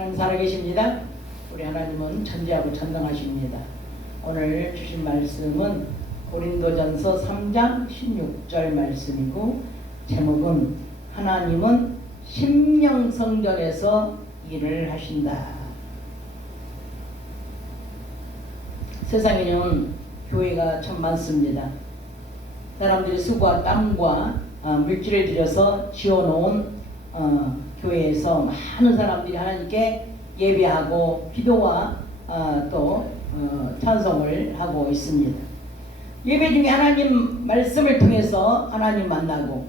하나님 살아계십니다. 우리 하나님은 전지하고 전능하십니다. 오늘 주신 말씀은 고린도전서 3장 16절 말씀이고, 제목은 하나님은 심령성전에서 일을 하신다. 세상에는 교회가 참 많습니다. 사람들이 수고와 땀과 물질을 들여서 지어놓은 교회에서 많은 사람들이 하나님께 예배하고 기도와 또 찬송을 하고 있습니다. 예배 중에 하나님 말씀을 통해서 하나님 만나고,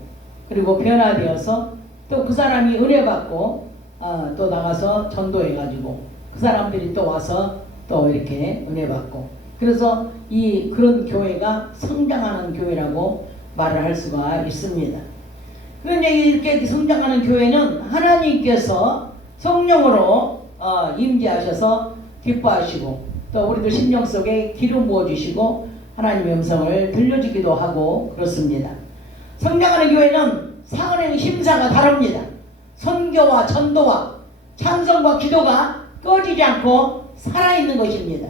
그리고 변화되어서 또 그 사람이 은혜 받고 또 나가서 전도해가지고 그 사람들이 또 와서 또 이렇게 은혜 받고, 그래서 그런 교회가 성장하는 교회라고 말을 할 수가 있습니다. 그런데 이렇게 성장하는 교회는 하나님께서 성령으로 임재하셔서 기뻐하시고, 또 우리들 심령 속에 기름 부어주시고 하나님의 음성을 들려주기도 하고 그렇습니다. 성장하는 교회는 사은의 심사가 다릅니다. 선교와 전도와 찬송과 기도가 꺼지지 않고 살아있는 것입니다.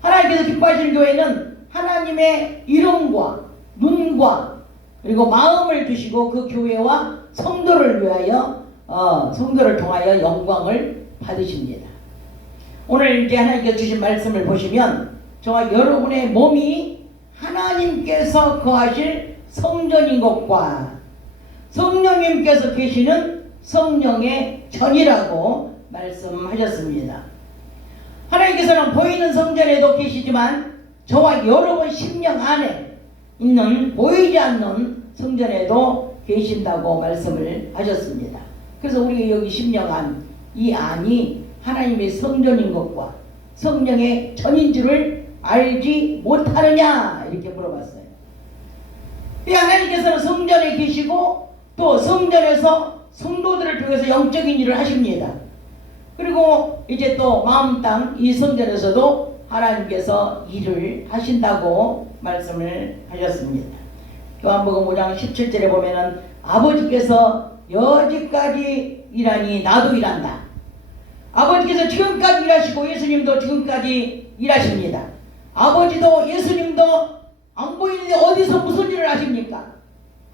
하나님께서 기뻐하시는 교회는 하나님의 이름과 눈과 그리고 마음을 두시고 그 교회와 성도를 위하여 성도를 통하여 영광을 받으십니다. 오늘 이제 하나님께서 주신 말씀을 보시면, 저와 여러분의 몸이 하나님께서 거하실 성전인 것과 성령님께서 계시는 성령의 전이라고 말씀하셨습니다. 하나님께서는 보이는 성전에도 계시지만 저와 여러분 심령 안에 있는 보이지 않는 성전에도 계신다고 말씀을 하셨습니다. 그래서 우리가 여기 심령 안, 이 안이 하나님의 성전인 것과 성령의 전인 줄을 알지 못하느냐, 이렇게 물어봤어요. 하나님께서는 성전에 계시고 또 성전에서 성도들을 통해서 영적인 일을 하십니다. 그리고 이제 또 마음 땅 이 성전에서도 하나님께서 일을 하신다고 말씀을 하셨습니다. 요한복음 5장 17절에 보면은 아버지께서 여지까지 일하니 나도 일한다. 아버지께서 지금까지 일하시고 예수님도 지금까지 일하십니다. 아버지도 예수님도 안 보이는데 어디서 무슨 일을 하십니까?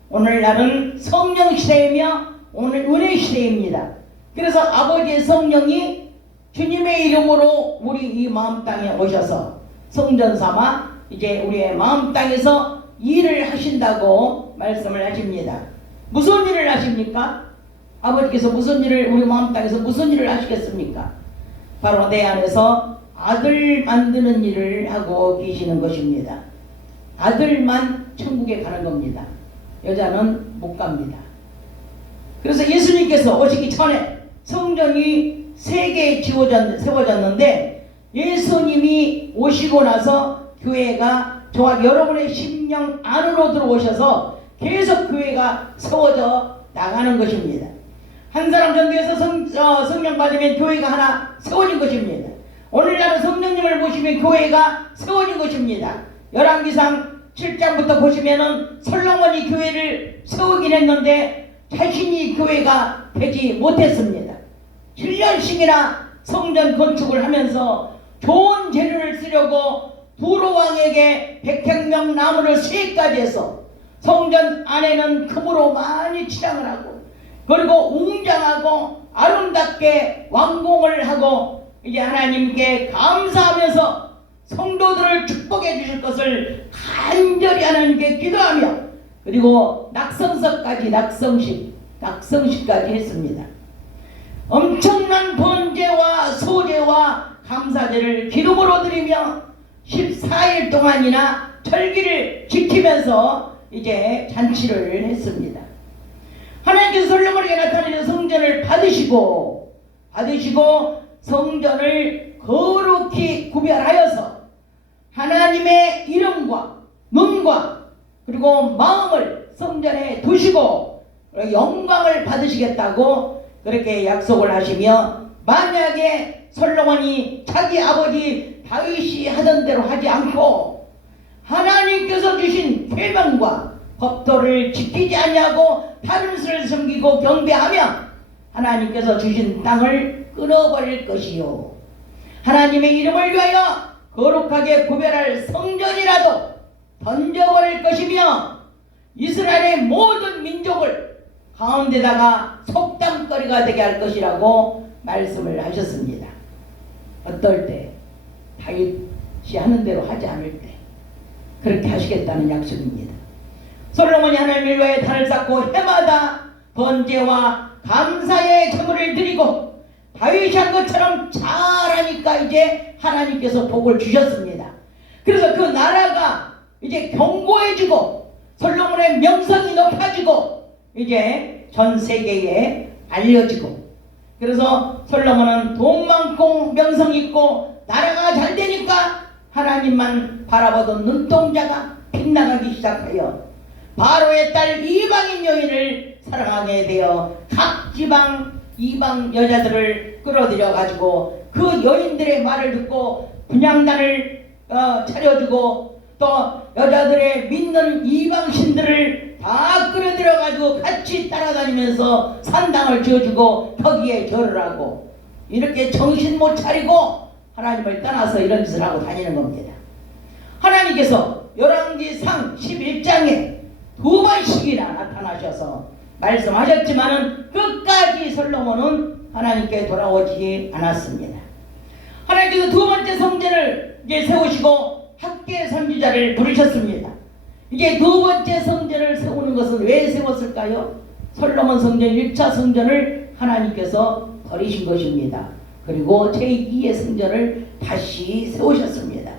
오늘날은 성령 시대이며 오늘 은혜 시대입니다. 그래서 아버지의 성령이 주님의 이름으로 우리 이 마음 땅에 오셔서 성전 삼아 이제 우리의 마음 땅에서 일을 하신다고 말씀을 하십니다. 무슨 일을 하십니까? 아버지께서 무슨 일을, 우리 마음 땅에서 무슨 일을 하시겠습니까? 바로 내 안에서 아들 만드는 일을 하고 계시는 것입니다. 아들만 천국에 가는 겁니다. 여자는 못 갑니다. 그래서 예수님께서 오시기 전에 성전이 3개 세워졌는데, 예수님이 오시고 나서 교회가 저와 여러분의 심령 안으로 들어오셔서 계속 교회가 세워져 나가는 것입니다. 한 사람 전도해서 성령 받으면 교회가 하나 세워진 것입니다. 오늘날은 성령님을 보시면 교회가 세워진 것입니다. 열왕기상 7장부터 보시면은 솔로몬이 교회를 세우긴 했는데 자신이 교회가 되지 못했습니다. 7년씩이나 성전 건축을 하면서 좋은 재료를 쓰려고 두로왕에게 100평명 나무를 3까지 해서 성전 안에는 금으로 많이 치장을 하고, 그리고 웅장하고 아름답게 완공을 하고 이제 하나님께 감사하면서 성도들을 축복해 주실 것을 간절히 하나님께 기도하며, 그리고 낙성식까지 했습니다. 엄청난 번제와 소제와 감사제를 기름으로 드리며 14일 동안이나 절기를 지키면서 이제 잔치를 했습니다. 하나님께서 솔로몬에게 나타내는 성전을 받으시고 성전을 거룩히 구별하여서 하나님의 이름과 눈과 그리고 마음을 성전에 두시고 영광을 받으시겠다고 그렇게 약속을 하시며, 만약에 솔로몬이 자기 아버지 다윗이 하던 대로 하지 않고 하나님께서 주신 계명과 법도를 지키지 아니하고 다른 신을 섬기고 경배하며 하나님께서 주신 땅을 끊어버릴 것이요 하나님의 이름을 위하여 거룩하게 구별할 성전이라도 던져버릴 것이며 이스라엘의 모든 민족을 가운데다가 속담거리가 되게 할 것이라고 말씀을 하셨습니다. 어떨 때? 다윗이 하는 대로 하지 않을 때 그렇게 하시겠다는 약속입니다. 솔로몬이 하나님을 위하여 단을 쌓고 해마다 번제와 감사의 제물을 드리고 다윗이 한 것처럼 잘하니까 이제 하나님께서 복을 주셨습니다. 그래서 그 나라가 이제 견고해지고 솔로몬의 명성이 높아지고 이제 전 세계에 알려지고, 그래서 솔로몬은 돈 많고 명성 있고 나라가 잘 되니까 하나님만 바라보던 눈동자가 빗나가기 시작하여 바로의 딸 이방인 여인을 사랑하게 되어 각 지방 이방 여자들을 끌어들여 가지고 그 여인들의 말을 듣고 분향단을 차려주고 또 여자들의 믿는 이방신들을 다 끌어들여 가지고 같이 따라다니면서 산당을 지어주고 거기에 절을 하고 이렇게 정신 못 차리고 하나님을 떠나서 이런 짓을 하고 다니는 겁니다. 하나님께서 열왕기상 11장에 2번씩이나 나타나셔서 말씀하셨지만은 끝까지 솔로몬은 하나님께 돌아오지 않았습니다. 하나님께서 두 번째 성전을 이제 세우시고 학계 선지자를 부르셨습니다. 이게 두 번째 성전을 세우는 것은 왜 세웠을까요? 솔로몬 성전 1차 성전을 하나님께서 버리신 것입니다. 그리고 제2의 성전을 다시 세우셨습니다.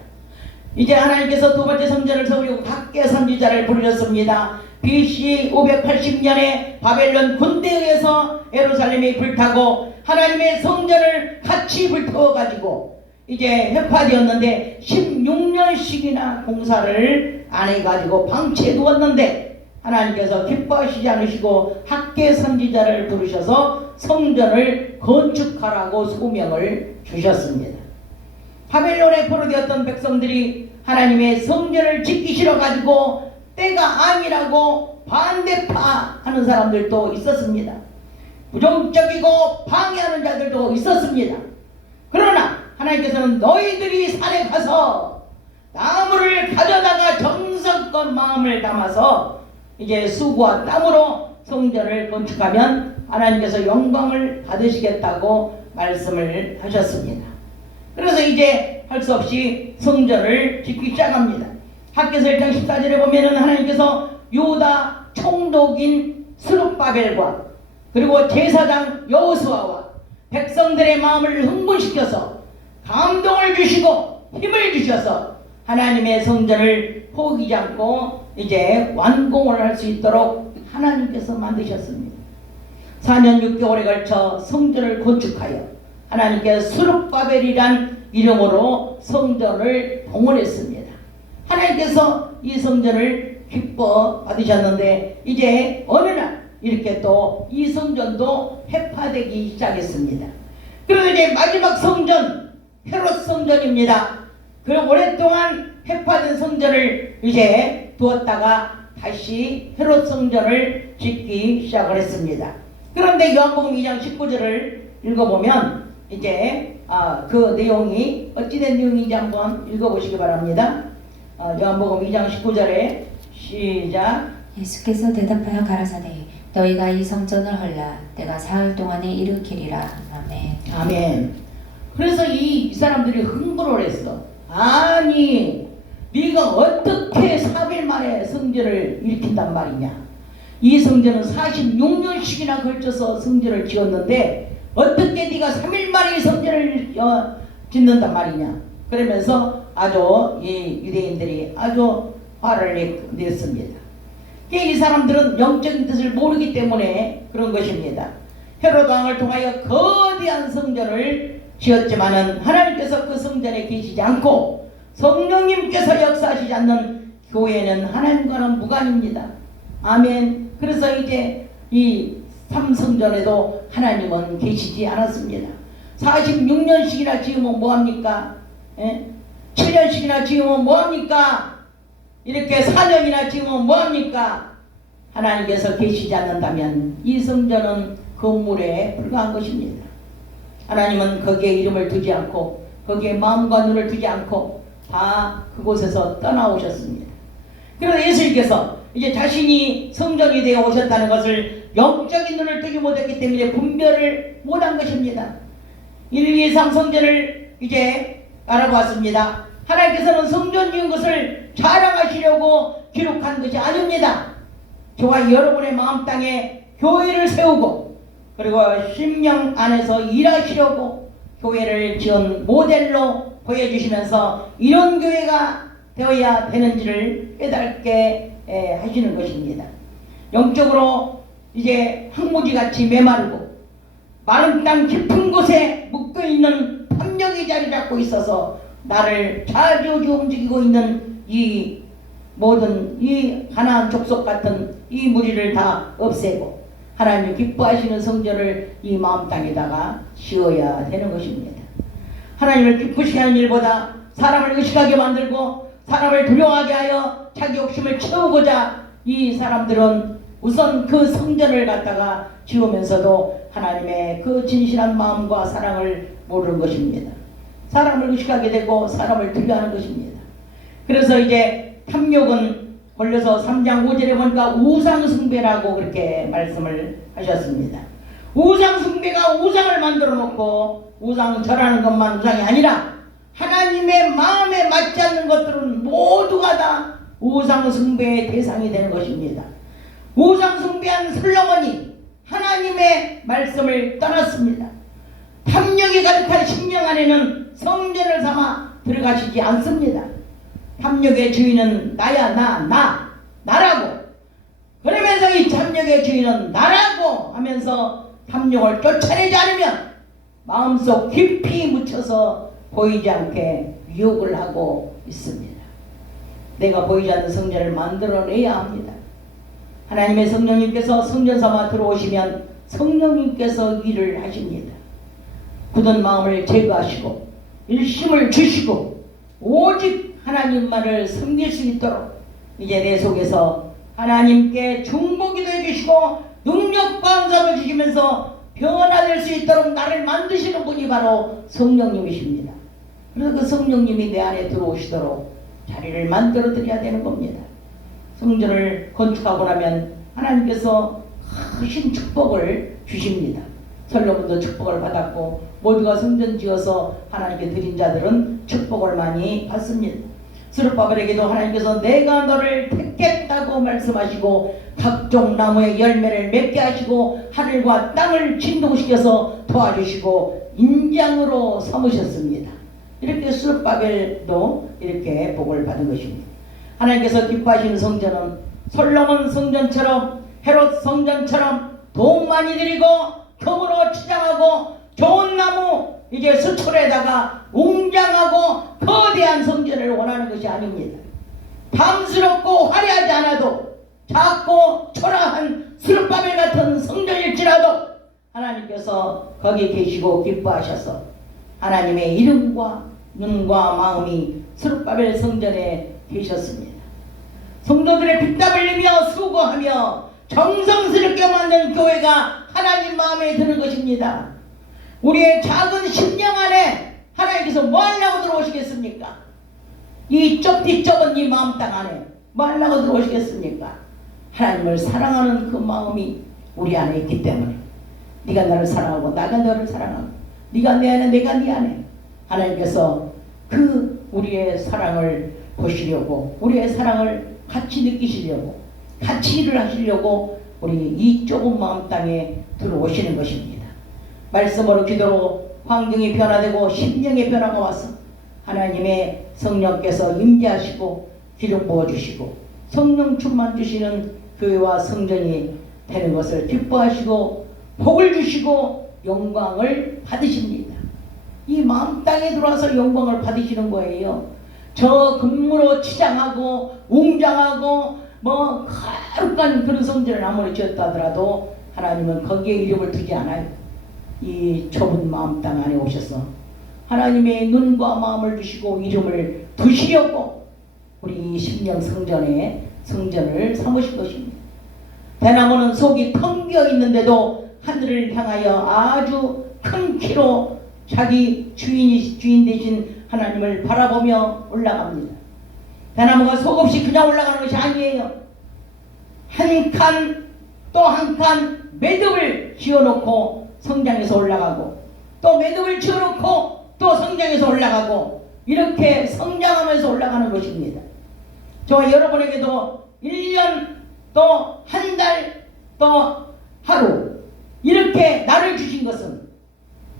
이제 하나님께서 두 번째 성전을 세우려고 학계 선지자를 부르셨습니다. BC 580년에 바벨론 군대에 의해서 예루살렘이 불타고 하나님의 성전을 같이 불태워가지고 이제 회파되었는데 16년씩이나 공사를 안 해가지고 방치해 두었는데 하나님께서 기뻐하시지 않으시고 학계 선지자를 부르셔서 성전을 건축하라고 소명을 주셨습니다. 바벨론에 포로되었던 백성들이 하나님의 성전을 짓기 싫어가지고 때가 아니라고 반대파하는 사람들도 있었습니다. 부정적이고 방해하는 자들도 있었습니다. 그러나 하나님께서는 너희들이 산에 가서 나무를 가져다가 정성껏 마음을 담아서 이제 수고와 땀으로 성전을 건축하면 하나님께서 영광을 받으시겠다고 말씀을 하셨습니다. 그래서 이제 할 수 없이 성전을 짓기 시작합니다. 학개서 1장 14절에 보면은 하나님께서 유다 총독인 스룹바벨과 그리고 제사장 여호수아와 백성들의 마음을 흥분시켜서 감동을 주시고 힘을 주셔서 하나님의 성전을 포기하지 않고 이제 완공을 할 수 있도록 하나님께서 만드셨습니다. 4년 6개월에 걸쳐 성전을 건축하여 하나님께서 스룹바벨이란 이름으로 성전을 봉헌했습니다. 하나님께서 이 성전을 기뻐 받으셨는데 이제 어느 날 이렇게 또 이 성전도 회파되기 시작했습니다. 그리고 이제 마지막 성전 헤롯 성전입니다. 그 오랫동안 회파된 성전을 이제 두었다가 다시 헤롯 성전을 짓기 시작을 했습니다. 그런데 요한복음 2장 19절을 읽어보면 이제 그 내용이 어찌된 내용인지 한번 읽어보시기 바랍니다. 요한복음 2장 19절에 시작. 예수께서 대답하여 가라사대 너희가 이 성전을 헐라 내가 사흘 동안에 일으키리라. 아멘. 아멘. 그래서 이 사람들이 흥분을 했어. 아니 네가 어떻게 3일 만에 성전을 일으킨단 말이냐. 이 성전은 46년씩이나 걸쳐서 성전을 지었는데 어떻게 네가 3일 만에 성전을 짓는단 말이냐. 그러면서 아주 이 유대인들이 아주 화를 냈습니다. 이 사람들은 영적인 뜻을 모르기 때문에 그런 것입니다. 헤롯 왕을 통하여 거대한 성전을 지었지만은 하나님께서 그 성전에 계시지 않고 성령님께서 역사하시지 않는 교회는 하나님과는 무관입니다. 아멘. 그래서 이제 이 삼성전에도 하나님은 계시지 않았습니다. 46년씩이나 지으면 뭐합니까? 7년씩이나 지으면 뭐합니까? 이렇게 4년이나 지으면 뭐합니까? 하나님께서 계시지 않는다면 이 성전은 건물에 불과한 것입니다. 하나님은 거기에 이름을 두지 않고 거기에 마음과 눈을 두지 않고 다 그곳에서 떠나오셨습니다. 그런데 예수님께서 이제 자신이 성전이 되어 오셨다는 것을 영적인 눈을 뜨지 못했기 때문에 분별을 못한 것입니다. 1, 2, 3 성전을 이제 알아보았습니다. 하나님께서는 성전 지은 것을 자랑하시려고 기록한 것이 아닙니다. 저와 여러분의 마음 땅에 교회를 세우고 그리고 심령 안에서 일하시려고 교회를 지은 모델로 보여주시면서 이런 교회가 되어야 되는지를 깨닫게 하시는 것입니다. 영적으로 이제 황무지같이 메마르고 마른 땅 깊은 곳에 묶여있는 탐욕이 자리 잡고 있어서 나를 좌지우지 움직이고 있는 이 모든 이 가나안 족속 같은 이 무리를 다 없애고 하나님이 기뻐하시는 성전을 이 마음 땅에다가 지어야 되는 것입니다. 하나님을 기쁘시게 하는 일보다 사람을 의식하게 만들고 사람을 두려워하게 하여 자기 욕심을 채우고자 이 사람들은 우선 그 성전을 갖다가 지으면서도 하나님의 그 진실한 마음과 사랑을 모르는 것입니다. 사람을 의식하게 되고 사람을 두려워하는 것입니다. 그래서 이제 탐욕은 걸려서 3장 5절에 보니까 우상숭배라고 그렇게 말씀을 하셨습니다. 우상숭배가 우상을 만들어 놓고 우상 절하는 것만 우상이 아니라 하나님의 마음에 맞지 않는 것들은 모두가 다 우상숭배의 대상이 되는 것입니다. 우상숭배한 솔로몬이 하나님의 말씀을 떠났습니다. 탐욕이 가득한 심령 안에는 성전을 삼아 들어가시지 않습니다. 탐욕의 주인은 나야 나라고 그러면서 이 탐욕의 주인은 나라고 하면서 탐욕을 쫓아내지 않으면 마음속 깊이 묻혀서 보이지 않게 유혹을 하고 있습니다. 내가 보이지 않는 성전을 만들어내야 합니다. 하나님의 성령님께서 성전 삼아 들어오시면 성령님께서 일을 하십니다. 굳은 마음을 제거하시고 일심을 주시고 오직 하나님만을 섬길 수 있도록 이제 내 속에서 하나님께 중보기도 해주시고 능력과 은사를 주시면서 변화될 수 있도록 나를 만드시는 분이 바로 성령님이십니다. 그래서 그 성령님이 내 안에 들어오시도록 자리를 만들어 드려야 되는 겁니다. 성전을 건축하고 나면 하나님께서 크신 축복을 주십니다. 솔로몬도 축복을 받았고 모두가 성전 지어서 하나님께 드린 자들은 축복을 많이 받습니다. 스룹바벨에게도 하나님께서 내가 너를 택했다고 말씀하시고 각종 나무의 열매를 맺게 하시고 하늘과 땅을 진동시켜서 도와주시고 인장으로 삼으셨습니다. 이렇게 스룹바벨도 이렇게 복을 받은 것입니다. 하나님께서 기뻐하시는 성전은 솔로몬 성전처럼 헤롯 성전처럼 돈 많이 들이고 금으로 치장하고 좋은 나무 이제 수초에다가 웅장하고 거대한 성전을 원하는 것이 아닙니다. 탐스럽고 화려하지 않아도 작고 초라한 스룹바벨 같은 성전일지라도 하나님께서 거기 계시고 기뻐하셔서 하나님의 이름과 눈과 마음이 스룹바벨 성전에 계셨습니다. 성도들의 빗땀을 흘리며 수고하며 정성스럽게 만든 교회가 하나님 마음에 드는 것입니다. 우리의 작은 심령 안에 하나님께서 뭐 하려고 들어오시겠습니까? 이 좁디 좁은 이 마음 땅 안에 뭐 하려고 들어오시겠습니까? 하나님을 사랑하는 그 마음이 우리 안에 있기 때문에 네가 나를 사랑하고 나가 너를 사랑하고 네가 내 안에 내가 네 안에 하나님께서 그 우리의 사랑을 보시려고 우리의 사랑을 같이 느끼시려고 같이 일을 하시려고 우리 이 좁은 마음 땅에 들어오시는 것입니다. 말씀으로 기도로 환경이 변화되고 심령의 변화가 와서 하나님의 성령께서 임재하시고 기름 부어주시고 성령 충만 주시는 교회와 성전이 되는 것을 기뻐하시고 복을 주시고 영광을 받으십니다. 이 마음 땅에 들어와서 영광을 받으시는 거예요. 저 금으로 치장하고 웅장하고 뭐 거룩한 그런 성전을 아무리 지었다 하더라도 하나님은 거기에 이름을 두지 않아요. 이 좁은 마음 땅 안에 오셔서 하나님의 눈과 마음을 주시고 이름을 두시려고 우리 심령 성전을 삼으신 것입니다. 대나무는 속이 텅 비어 있는데도 하늘을 향하여 아주 큰 키로 자기 주인 되신 하나님을 바라보며 올라갑니다. 대나무가 속없이 그냥 올라가는 것이 아니에요. 한 칸 또 한 칸 매듭을 지어놓고 성장해서 올라가고, 또 매듭을 지어놓고 또 성장해서 올라가고, 이렇게 성장하면서 올라가는 것입니다. 저와 여러분에게도 1년 또 한 달 또 하루 이렇게 나를 주신 것은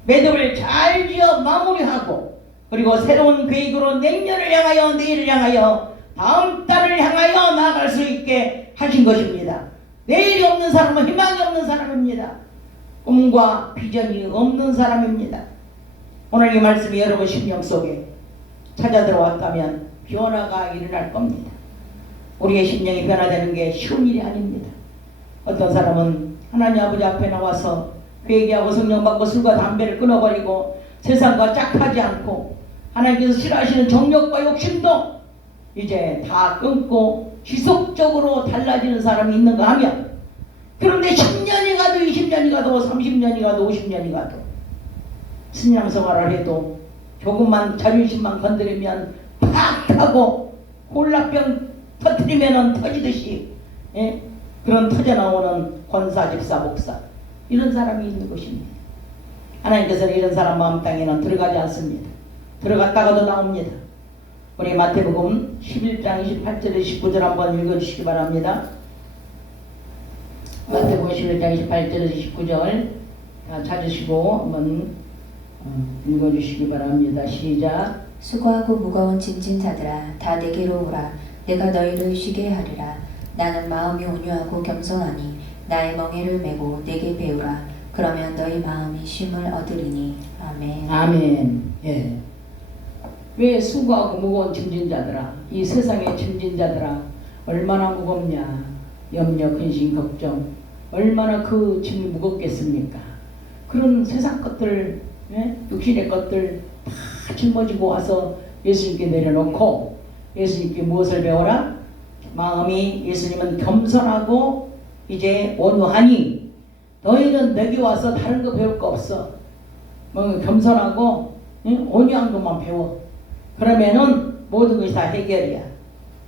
매듭을 잘 지어 마무리하고, 그리고 새로운 계획으로 내년을 향하여, 내일을 향하여, 다음 달을 향하여 나아갈 수 있게 하신 것입니다. 내일이 없는 사람은 희망이 없는 사람입니다. 꿈과 비전이 없는 사람입니다. 오늘 이 말씀이 여러분 심령 속에 찾아 들어왔다면 변화가 일어날 겁니다. 우리의 심령이 변화되는 게 쉬운 일이 아닙니다. 어떤 사람은 하나님 아버지 앞에 나와서 회개하고 성령 받고 술과 담배를 끊어버리고 세상과 짝하지 않고 하나님께서 싫어하시는 정욕과 욕심도 이제 다 끊고 지속적으로 달라지는 사람이 있는가 하면, 그런데 10년이 가도 20년이 가도 30년이 가도 50년이 가도 신앙생활을 해도 조금만 자존심만 건드리면 팍 하고 콜라병 터뜨리면 터지듯이, 예? 그런 터져나오는 권사, 집사, 목사, 이런 사람이 있는 것입니다. 하나님께서는 이런 사람 마음 땅에는 들어가지 않습니다. 들어갔다가도 나옵니다. 우리 마태복음 11장 28절에 19절 한번 읽어주시기 바랍니다. 마태복음 11장 28절에서 19절 찾으시고 한번 읽어주시기 바랍니다. 시작. 수고하고 무거운 짐진 자들아 다 내게로 오라. 내가 너희를 쉬게 하리라. 나는 마음이 온유하고 겸손하니 나의 멍에를 메고 내게 배우라. 그러면 너희 마음이 쉼을 얻으리니. 아멘. 아멘. 예. 왜 수고하고 무거운 짐진 자들아, 이 세상의 짐진 자들아, 얼마나 무겁냐. 염려, 근심, 걱정, 얼마나 그 짐이 무겁겠습니까? 그런 세상 것들, 예? 육신의 것들 다 짊어지고 와서 예수님께 내려놓고 예수님께 무엇을 배워라? 마음이, 예수님은 겸손하고 이제 온유하니 너희는 내게 와서 다른 거 배울 거 없어. 뭐 겸손하고, 예? 온유한 것만 배워. 그러면은 모든 것이 다 해결이야.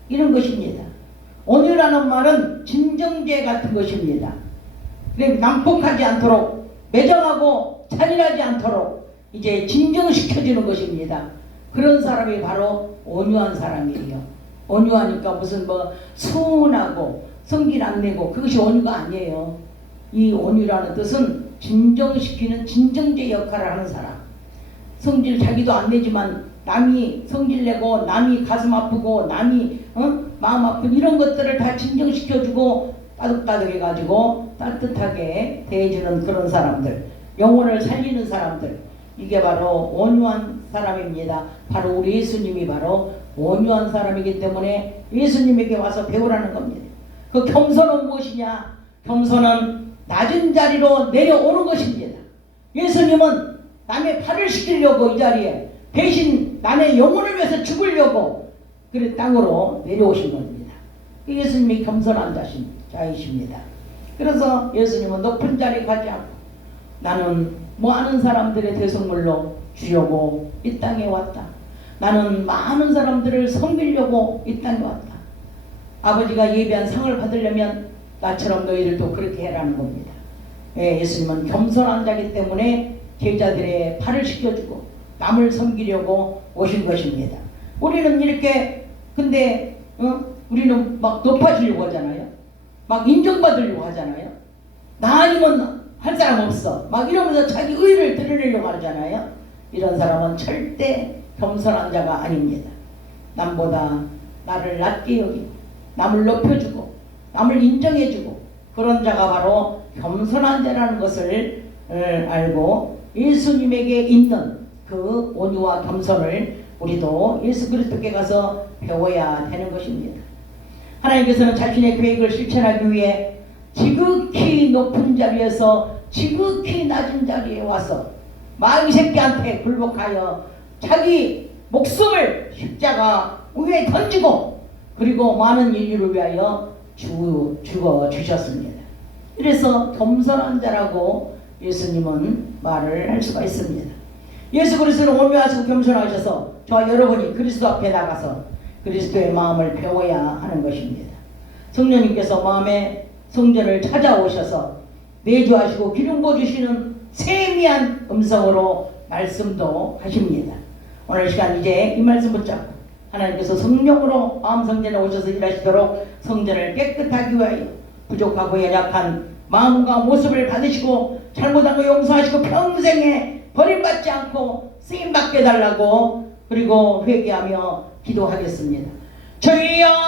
이런 것입니다. 온유라는 말은 진정제 같은 것입니다. 그래, 난폭하지 않도록, 매정하고 잔인하지 않도록 이제 진정시켜주는 것입니다. 그런 사람이 바로 온유한 사람이에요. 온유하니까 무슨 뭐 순하고 성질 안 내고 그것이 온유가 아니에요. 이 온유라는 뜻은 진정시키는 진정제 역할을 하는 사람. 성질 자기도 안 내지만 남이 성질내고 남이 가슴 아프고 남이 마음 아픈 이런 것들을 다 진정시켜주고 따뜻해가지고 따뜻하게 대해주는 그런 사람들, 영혼을 살리는 사람들, 이게 바로 온유한 사람입니다. 바로 우리 예수님이 바로 온유한 사람이기 때문에 예수님에게 와서 배우라는 겁니다. 그 겸손은 무엇이냐? 겸손은 낮은 자리로 내려오는 것입니다. 예수님은 남의 팔을 시키려고 이 자리에, 대신 남의 영혼을 위해서 죽으려고 그래 땅으로 내려오신 겁니다. 예수님이 겸손한 자이십니다. 그래서 예수님은 높은 자리에 가지 않고 나는 많은 사람들의 대성물로 주려고 이 땅에 왔다. 나는 많은 사람들을 섬기려고 이 땅에 왔다. 아버지가 예비한 상을 받으려면 나처럼 너희들도 그렇게 해라는 겁니다. 예수님은 겸손한 자이기 때문에 제자들의 팔을 씻겨주고 남을 섬기려고 오신 것입니다. 우리는 이렇게 근데 우리는 막 높아지려고 하잖아요. 막 인정받으려고 하잖아요. 나 아니면 할 사람 없어. 막 이러면서 자기 의의를 드러내려고 하잖아요. 이런 사람은 절대 겸손한 자가 아닙니다. 남보다 나를 낮게 여기고 남을 높여주고 남을 인정해주고 그런 자가 바로 겸손한 자라는 것을 알고 예수님에게 있는 그 온유와 겸손을 우리도 예수 그리스도께 가서 배워야 되는 것입니다. 하나님께서는 자신의 계획을 실천하기 위해 지극히 높은 자리에서 지극히 낮은 자리에 와서 마귀 새끼한테 굴복하여 자기 목숨을 십자가 위에 던지고 그리고 많은 인류를 위하여 죽어 주셨습니다. 그래서 겸손한 자라고 예수님은 말을 할 수가 있습니다. 예수 그리스도는 온유하시고 겸손하셔서 저와 여러분이 그리스도 앞에 나가서 그리스도의 마음을 배워야 하는 것입니다. 성령님께서 마음의 성전을 찾아오셔서 내주하시고 기름 부어주시는 세미한 음성으로 말씀도 하십니다. 오늘 시간 이제 이 말씀 붙잡고 하나님께서 성령으로 마음 성전에 오셔서 일하시도록 성전을 깨끗하기 위하여 부족하고 연약한 마음과 모습을 받으시고 잘못한 거 용서하시고 평생에 버림받지 않고 쓰임받게 해달라고 그리고 회개하며 기도하겠습니다. 주여